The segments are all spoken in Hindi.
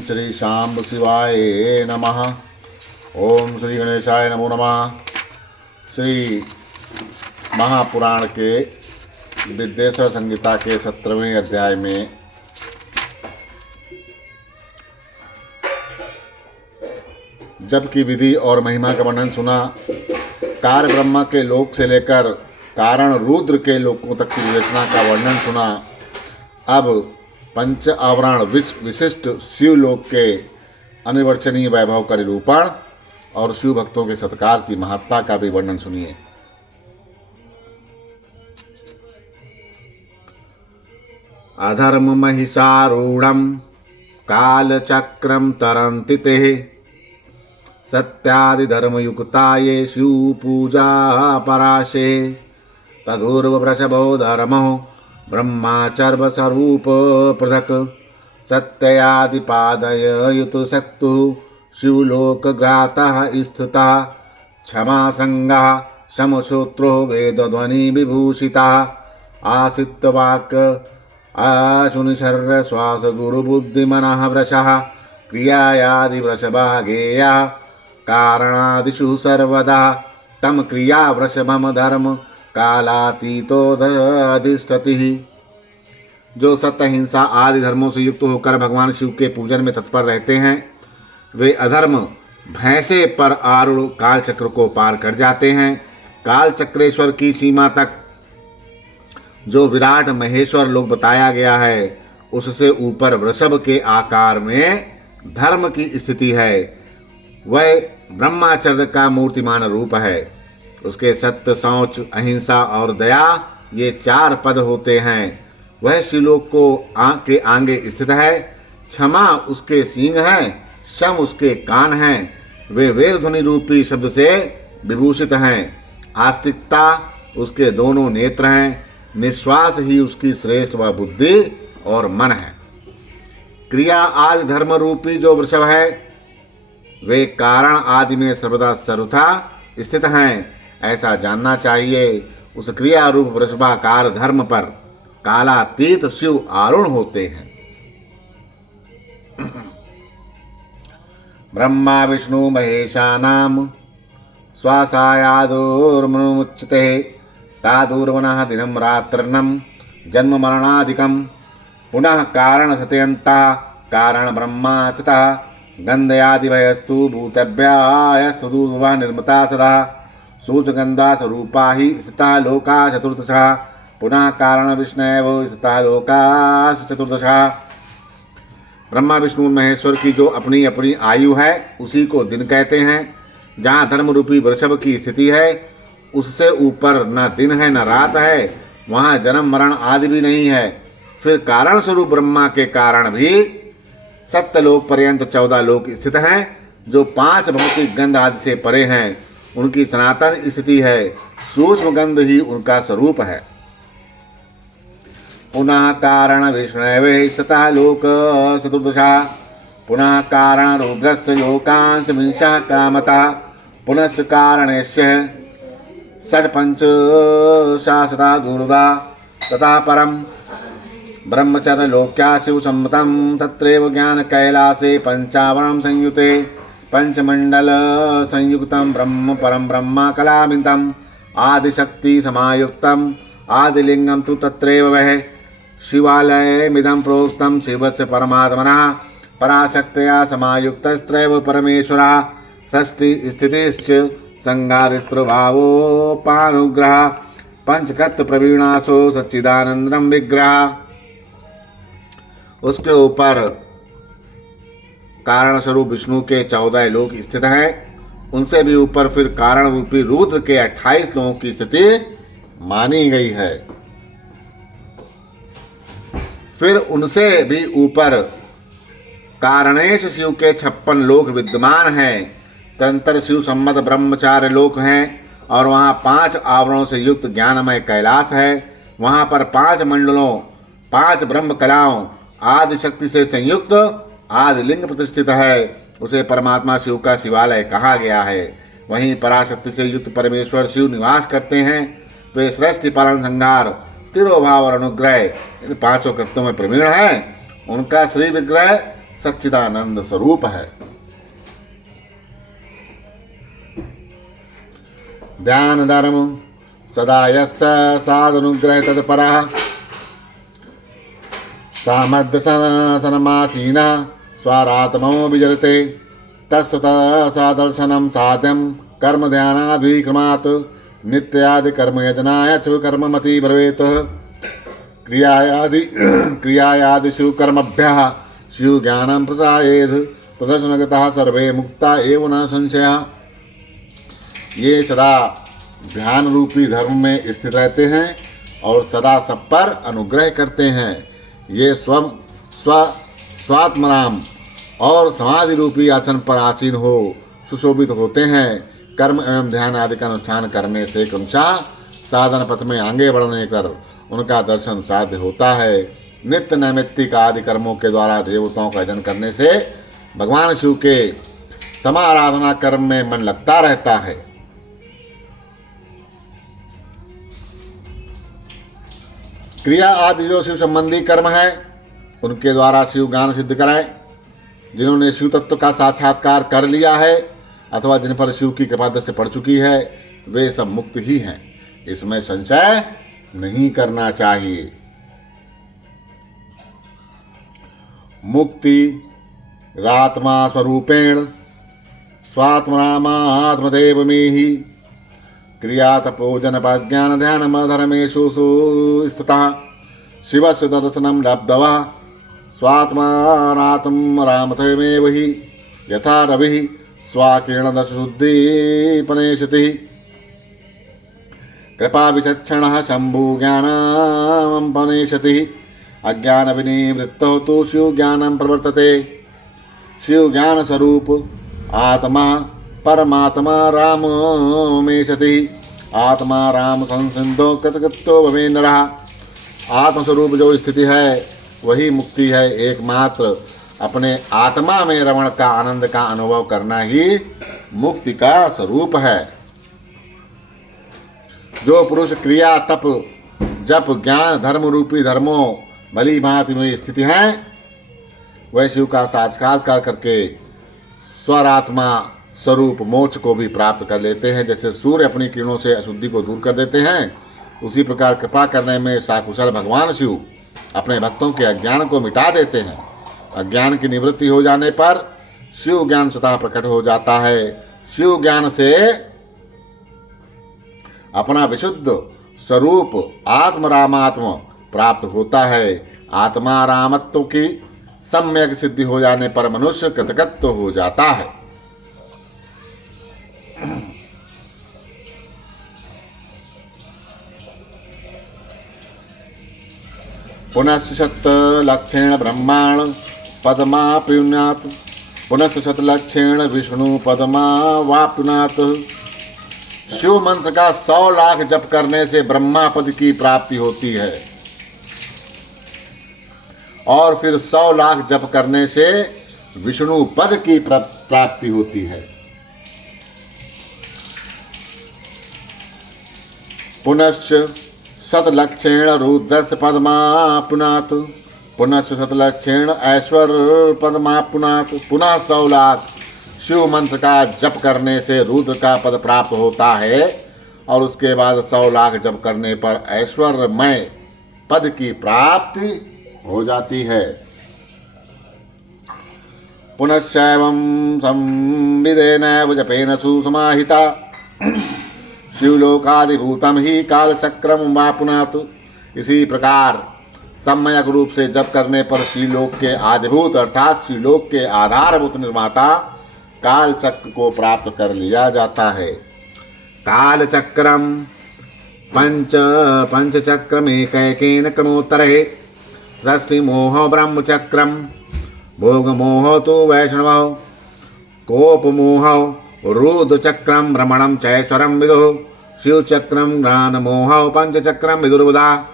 श्री शांब शिवाय नमः। ओम श्री गणेशाय नमो नमः। श्री महापुराण के विद्येश्वर संहिता के 17वें अध्याय में जब की विधि और महिमा का वर्णन सुना, कार्य ब्रह्मा के लोक से लेकर कारण रुद्र के लोकों तक की विवेचना का वर्णन सुना। अब पंच आवरण विशिष्ट शिवलोक के अनिर्वचनीय वैभव का निरूपण और शिव भक्तों के सत्कार की महत्ता का भी वर्णन सुनिए। अधर्म महिषारूढ़ं कालचक्रं तरन्ति ते सत्यादिधर्मयुक्ताये शिव पूजा पराशे तदूर्ववृषभो धर्मो ब्रह्माचर्वस्वरूप पृथक् सत्यादिपादय युतशक्तु शिवलोकग्रातः स्थिता क्षमा संज्ञा समश्रोत्रो वेदध्वनि विभूषिता आसितवाक् आशुनिशर्र श्वास गुरुबुद्धिमनः वृषः क्रियायादि वृषभागेया कारणादिषु सर्वदा तम क्रिया वृषभम धर्म कालातीतोऽधिष्ठति। जो सत्य हिंसा आदि धर्मों से युक्त होकर भगवान शिव के पूजन में तत्पर रहते हैं, वे अधर्म भैंसे पर आरूढ़ काल चक्र को पार कर जाते हैं। काल चक्रेश्वर की सीमा तक जो विराट महेश्वर लोक बताया गया है, उससे ऊपर वृषभ के आकार में धर्म की स्थिति है। वह ब्रह्माचर्य का मूर्तिमान रूप है। उसके सत्य, शौच, अहिंसा और दया ये 4 पद होते हैं। वह शिवलोक के आगे स्थित है। क्षमा उसके सींग हैं, शम उसके कान हैं। वे वेद ध्वनि रूपी शब्द से विभूषित हैं। आस्तिकता उसके दोनों नेत्र हैं। निश्वास ही उसकी श्रेष्ठ व बुद्धि और मन है। क्रिया आदि धर्म रूपी जो वृषभ है, वे कारण आदि में सर्वथा स्थित हैं, ऐसा जानना चाहिए। उस क्रिया रूप वृषभाकार धर्म पर कालातीत शिव आरूढ़ होते हैं। ब्रह्मा विष्णु महेशानां श्वासायादुर्मुच्यते तादुर्वनः दिनं रात्रिर्नं जन्म मरणादिकं पुनः कारण सत्यन्ता कारण ब्रह्मा सता गन्धयादिभयस्तु भूतभ्यायस्तु दूर्वा निर्मता सदा सूचगंधा स्वरूपा ही स्थिता लोका चतुर्दशा पुनः कारण विष्णुव स्थिता लोका चतुर्दशा। ब्रह्मा विष्णु महेश्वर की जो अपनी अपनी आयु है, उसी को दिन कहते हैं। जहाँ धर्म रूपी वृषभ की स्थिति है, उससे ऊपर न दिन है न रात है। वहाँ जन्म मरण आदि भी नहीं है। फिर कारण स्वरूप ब्रह्मा के कारण भी सत्यलोक पर्यंत 14 लोक स्थित हैं, जो 5 भौतिक गंध आदि से परे हैं। उनकी सनातन स्थिति है। सूक्ष्म गंध ही उनका स्वरूप है। पुनः कारण विष्णवे तथा लोक चतुर्दशा पुनः कारण रुद्रस्य लोकांश विंशः कामता पुनश्च कारणेश्य षट्पञ्चशाशता दुर्गा तथा परम ब्रह्मचर्य लोक्या शिव सम्मतं तत्रैव ज्ञान कैलासे पंचावरण संयुते पंचमंडल संयुक्तं ब्रह्म परम ब्रह्मा कलामितं आदिशक्ति समायुक्तं आदिलिंगं तु तत्रैव वह शिवालयमिदं प्रोक्तं शिवस्य परमात्मनः पराशक्त्या समायुक्तस्त्रैव परमेश्वरः षष्ठी स्थितिश्च संगारिस्त्रभावोपानुग्रह पंचकत्व प्रवीणासो सच्चिदानंदं विग्रह। उसके ऊपर कारण स्वरूप विष्णु के 14 लोक स्थित हैं। उनसे भी ऊपर फिर कारण रूपी रुद्र के 28 लोकों की स्थिति मानी गई है। फिर उनसे भी ऊपर कारणेश शिव के 56 लोक विद्यमान हैं। तंत्र शिव सम्मत ब्रह्मचार्य लोक हैं और वहाँ 5 आवरणों से युक्त ज्ञानमय कैलाश है। वहाँ पर 5 मंडलों 5 ब्रह्म कलाओं आदि शक्ति से संयुक्त आदि लिंग प्रतिष्ठित है। उसे परमात्मा शिव का शिवालय कहा गया है। वहीं पराशक्ति से युक्त परमेश्वर शिव निवास करते हैं। वे सृष्टि पालन संहार तिरोभाव और अनुग्रह इन 5 कृत्यों में प्रवीण है। उनका श्री विग्रह सच्चिदानंद स्वरूप है। ध्यान धर्म सदा यस्य साधनुग्रह तत्परः सामध्यसनमासीना स्वारात्मो विजरते तत्सदर्शनं साध्यं कर्म ध्यानाद्विक्रमात् नित्यादि कर्म यजनाय च कर्ममति भवेत् क्रियायादिषु कर्मभ्यः शिव ज्ञानं प्रसायेत् तदर्शनगतः सर्वे मुक्ता एव न संशयः। ये सदा ध्यान रूपी धर्म में स्थित रहते हैं और सदा सब पर अनुग्रह करते हैं। ये स्वात्मराम और समाधि रूपी आसन पर आसीन हो सुशोभित होते हैं। कर्म एवं ध्यान आदि का अनुष्ठान करने से क्रमशः साधन पथ में आगे बढ़ने कर उनका दर्शन साध्य होता है। नित्य नैमित्तिक आदि कर्मों के द्वारा देवताओं का भजन करने से भगवान शिव के समाराधना कर्म में मन लगता रहता है। क्रिया आदि जो शिव संबंधी कर्म है उनके द्वारा शिव ज्ञान सिद्ध कराएं। जिन्होंने शिव तत्व का साक्षात्कार कर लिया है अथवा जिन पर शिव की कृपा दृष्टि पड़ चुकी है वे सब मुक्त ही हैं, इसमें संशय नहीं करना चाहिए। मुक्ति रात्मा स्वरूपेण स्वात्मनामात्मदेव में ही क्रिया तपोजन ज्ञान ध्यान धर्मेषु स्थितः शिवस्य दर्शनं लब्ध्वा स्वात्मारात्म रामतमेव हि यथा रविः स्वाकिरणदशशुद्धीपनेशति कृपा विचक्षणः शम्भु ज्ञानमपनेशति अज्ञान विनिवृत्तौ तु शिव ज्ञानं प्रवर्तते। शिव ज्ञान स्वरूप आत्मा परमात्मा राममेशति आत्मा राम संसिंधो कृतकृतो भवे नरः। आत्मस्वरूप जो स्थिति है वही मुक्ति है। एकमात्र अपने आत्मा में रमण का आनंद का अनुभव करना ही मुक्ति का स्वरूप है। जो पुरुष क्रिया तप जप ज्ञान धर्म रूपी धर्मों भली भांति में स्थिति हैं वह शिव का साक्षात्कार करके स्वरात्मा स्वरूप मोक्ष को भी प्राप्त कर लेते हैं। जैसे सूर्य अपनी किरणों से अशुद्धि को दूर कर देते हैं उसी प्रकार कृपा करने में साकुशल भगवान शिव अपने भक्तों के अज्ञान को मिटा देते हैं। अज्ञान की निवृत्ति हो जाने पर शिव ज्ञान स्वतः प्रकट हो जाता है। शिव ज्ञान से अपना विशुद्ध स्वरूप आत्मरामात्म प्राप्त होता है। आत्मारामत्व की सम्यक सिद्धि हो जाने पर मनुष्य कृतकृत्य हो जाता है। पुनश्च शतलक्षेण ब्रह्माण पदमा प्युनात् पुनश्च शतलक्षेण विष्णु पदमा वाप्नुनात्। शिव मंत्र का 100 लाख जप करने से ब्रह्मा पद की प्राप्ति होती है और फिर 100 लाख जप करने से विष्णु पद की प्राप्ति होती है। पुनश्च शतलक्षेण रुद्रस्य पद्माप्नुनात् पुनश्च शतलक्षेण ऐश्वर्य पद्माप्नुनात्। पुनः 100 लाख शिव मंत्र का जप करने से रुद्र का पद प्राप्त होता है और उसके बाद 100 लाख जप करने पर ऐश्वर्यमय पद की प्राप्ति हो जाती है। पुनश्चैवं संविदेनैव जपेन सुसमाहिता शिवलोकादिभूतम ही कालचक्रम वापुनात्। इसी प्रकार सम्यक रूप से जप करने पर शिवलोक के आदिभूत अर्थात शिवलोक के आधारभूत निर्माता काल चक्र को प्राप्त कर लिया जाता है। काल चक्रम पंचचक्रमेकैकेन क्रमोत्तरे षष्ठी मोह ब्रह्म चक्रम भोग मोह तो वैष्णव कोप मोह रुद्र चक्रम भ्रमणम चैश्वरम विदुः शिव चक्रम ज्ञान मोह पंचचक्रम विदुर्बुधा।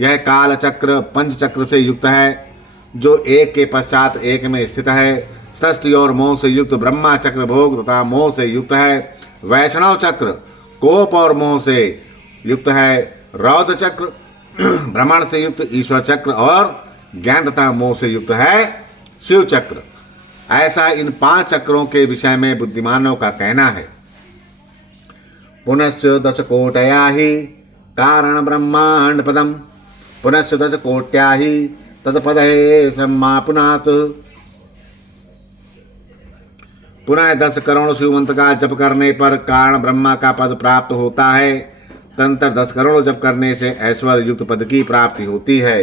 यह काल चक्र पंचचक्र से युक्त है जो एक के पश्चात एक में स्थित है। षष्ठी और मोह से युक्त ब्रह्मा चक्र भोग तथा मोह से युक्त है। वैष्णव चक्र कोप और मोह से युक्त है। रौद्र चक्र भ्रमण से युक्त ईश्वर चक्र और ज्ञान तथा मोह से युक्त है शिव चक्र। ऐसा इन 5 चक्रों के विषय में बुद्धिमानों का कहना है। पुनश्च 10 कोटया ही कारण ब्रह्मांड पदम, पुनश्च 10 कोट्या ही तत्पदे सम्मापुनात्। पुनः 10 करोड़ शिव मंत्र का जप करने पर कारण ब्रह्मा का पद प्राप्त होता है। तंत्र 10 करोड़ जप करने से ऐश्वर्य युक्त पद की प्राप्ति होती है।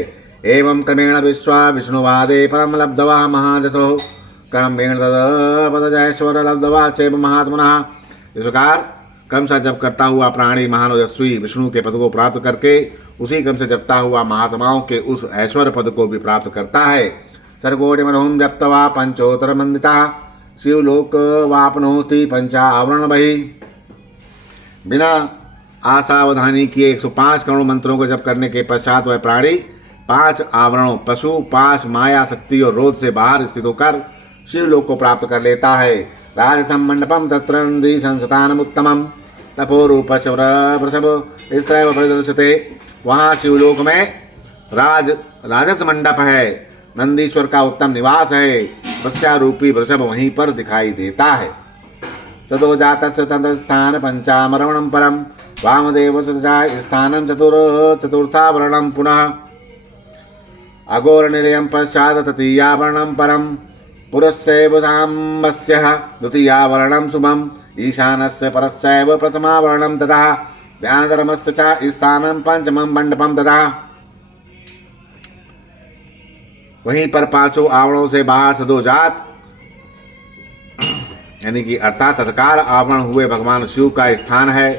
एवं क्रमेण विश्वा विष्णुवादे पदम लब्धवा महाजसो क्रमेण तदपदैश्वर्य लब्धवा चैव महात्मनः। इस प्रकार क्रम से जप करता हुआ प्राणी महान ओजस्वी विष्णु के पद को प्राप्त करके उसी क्रम से जपता हुआ महात्माओं के उस ऐश्वर्य पद को भी प्राप्त करता है। सर्गोटि मनोहम जप्तवा पंचोत्तर मंदिता शिवलोक वापनोति पंचावरण बही। बिना असावधानी किए 105 करोड़ मंत्रों को जप करने के पश्चात वह प्राणी 5 आवरणों पशु, 5 माया शक्ति और रोध से बाहर स्थित होकर शिवलोक को प्राप्त कर लेता है। राजसम मंडपम तत्र नंदी संस्थानम उत्तमम तपोरूप वृषभ इत्रैव परिदृश्यते। वहाँ शिवलोक में राजस मंडप है, नंदीश्वर का उत्तम निवास है, वृक्षारूपी वृषभ वहीं पर दिखाई देता है। सदो जातस्य तदस्थान पंचामरणम परम वामदेव सदजा स्थानम चतुर्थावरणम पुनः अघोर निलयम पश्चात तृतीयावरणम परम पुरस्सैव साम्बस्य द्वितीयावरणम शुभम ईशानस्य परस्सैव प्रथमावरणम तथा ध्यानधर्मस्य च स्थानम पंचमं मंडपम तथा। वहीं पर 5 आवरणों से बाहर सदोजात यानी कि अर्थात तत्काल आवरण हुए भगवान शिव का स्थान है।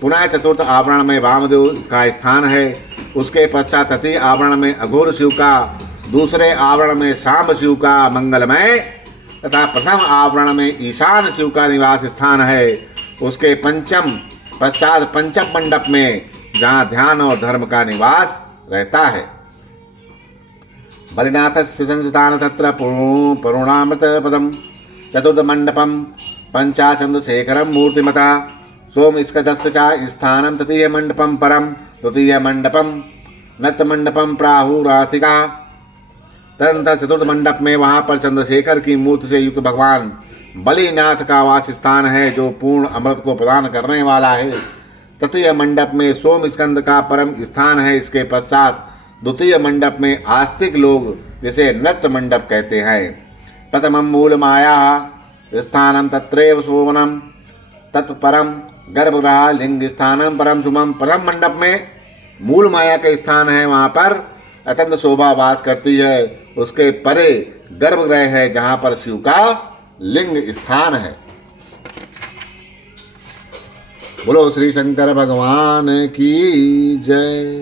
पुनः चतुर्थ आवरण में वामदेव का स्थान है। उसके पश्चात तृतीय आवरण में अघोर शिव का, दूसरे आवरण में सांब शिव का मंगलमय तथा प्रथम आवरण में ईशान शिव का निवास स्थान है। उसके पश्चात पंचम मंडप में जहाँ ध्यान और धर्म का निवास रहता है। बलिनाथस्य संस्थान तत्र पुरुणामृत पदम चतुर्थमंडपम पंचाचंद्रशेखरम मूर्तिमता सोमस्कंदस्य च स्थानम तृतीय मंडपम परम तृतीय मंडपम नतमंडपम प्राहुरातिका। तदनंतर चतुर्थ मंडप में वहाँ पर चंद्रशेखर की मूर्ति से युक्त भगवान बलिनाथ का वास स्थान है जो पूर्ण अमृत को प्रदान करने वाला है। तृतीय मंडप में सोमस्कंद का परम स्थान है। इसके पश्चात द्वितीय मंडप में आस्तिक लोग जिसे नृत्य मंडप कहते हैं। प्रथमं मूल माया स्थानम तत्रैव शोभनम तत्परम गर्भगृह लिंग स्थानम परम शुभम। प्रथम मंडप में मूल माया का स्थान है, वहाँ पर अत्यंत शोभा वास करती है। उसके परे गर्भगृह है जहाँ पर शिव का लिंग स्थान है। बोलो श्री शंकर भगवान की जय।